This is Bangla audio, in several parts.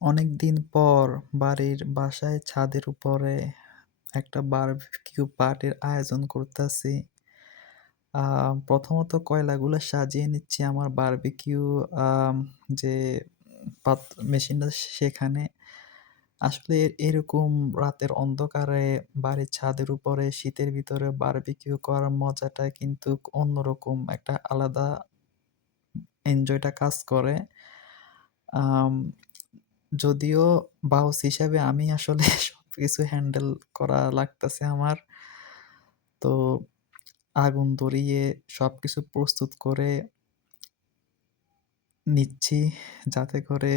অনেকদিন পর বাসায় ছাদের উপরে একটা বারবিকিউ পার্টির আয়োজন করতাছি। আ প্রথমত কয়লাগুলা সাজিয়ে নিচ্ছি আমার বারবিকিউ আম যে পাত মেশিনটা সেখানে। আসলে এরকম রাতের অন্ধকারে বাড়ির ছাদের উপরে শীতের ভিতরে বারবিকিউ করার মজাটা কিন্তু অন্যরকম একটা আলাদা এনজয়টা কাজ করে। আম যদিও বাউস হিসাবে আমি আসলে সবকিছু হ্যান্ডেল করা লাগতাছে আমার। তো আগুন ধরিয়ে সবকিছু প্রস্তুত করে নিচ্ছি যাতে করে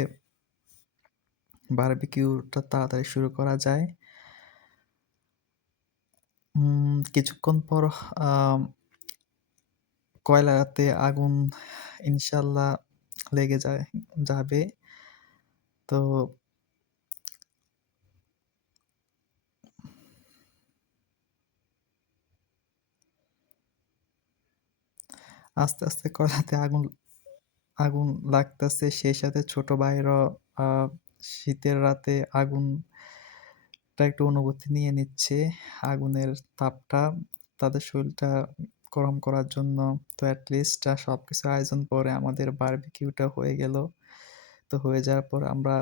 বারবিকিউটা তাড়াতাড়ি শুরু করা যায়। কিছুক্ষণ পর আম কয়লাতে আগুন ইনশাআল্লাহ লেগে যাবে। তো আস্তে আস্তে কয়লাতে আগুন লাগতাছে। সেই সাথে ছোট ভাইয়েরও আ শীতের রাতে আগুনটা একটু অনুভূতি নিয়ে নিচ্ছে। আগুনের তাপটা তাদের শরীলটা গরম করার জন্য। তো এট লিস্ট সবকিছু আয়োজন পরে আমাদের বারবিকিউটা হয়ে গেল। তো হয়ে যাওয়ার পর আমরা